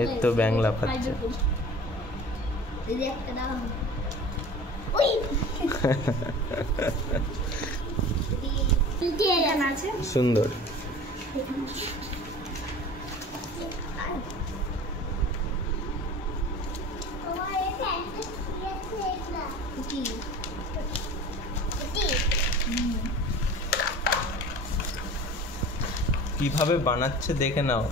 এই তো ব্যাং লাফাচ্ছে। সুন্দর। কিভাবে বানাচ্ছে দেখে নাও।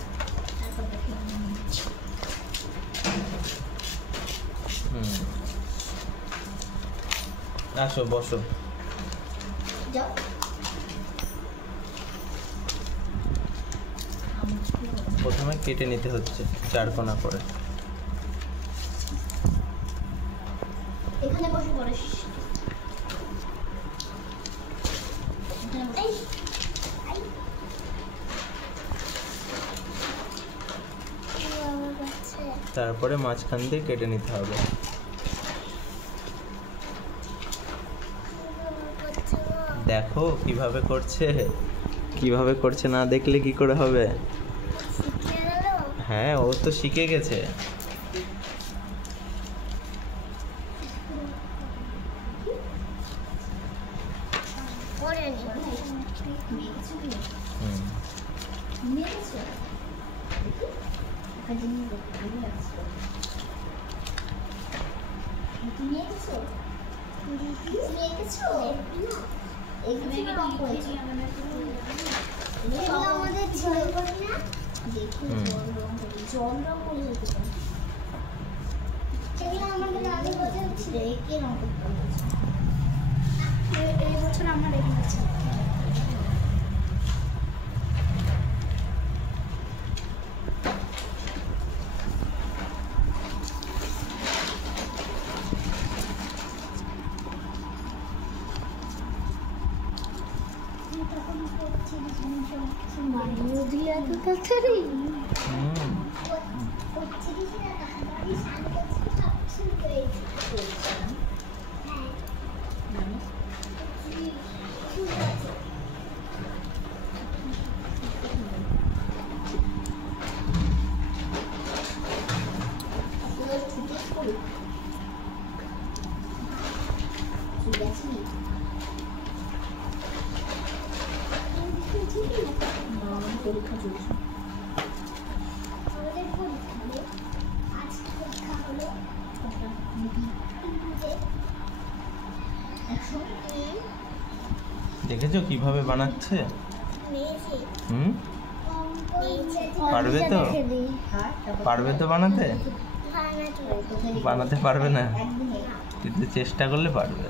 আসো বসো। প্রথমে কেটে নিতে হচ্ছে 4 কোনা করে। এখানে বসে পড়িস। তারপরে মাঝখান দিয়ে কেটে নিতে হবে। দেখো কিভাবে করছে, কিভাবে করছে না দেখলে কি করে হবে। হ্যাঁ ও তো শিখে গেছে। এই বছর আমরা রেখে দিচ্ছি। পরীক্ষা চলছে। দেখেছো কিভাবে বানাচ্ছে? পারবে তো? পারবে তো বানাতে? বানাতে পারবে না, কিন্তু চেষ্টা করলে পারবে।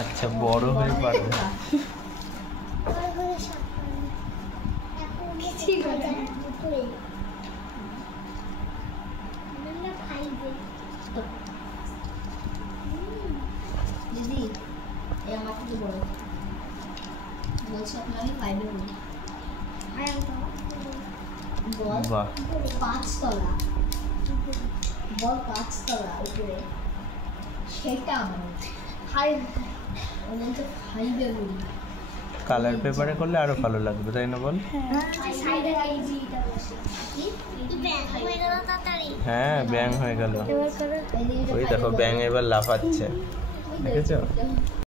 আচ্ছা বড় হয়ে পারবে। দিদি এই আমার থেকে বড় বলছি আমি 5 এ পড়ি। বাহ 5 তলা বল 5 তলা উপরে সেটা আমার 5 ওদের 5 এ পড়ি। কালার পেপারে করলে আরো ভালো লাগবে তাই না বল? সাইডে এইটা বসে কি ব্যাং হয়ে গেল তাড়াতাড়ি। হ্যাঁ ব্যাং হয়ে গেল। ওই দেখো ব্যাং এবার লাফাচ্ছে, দেখেছো?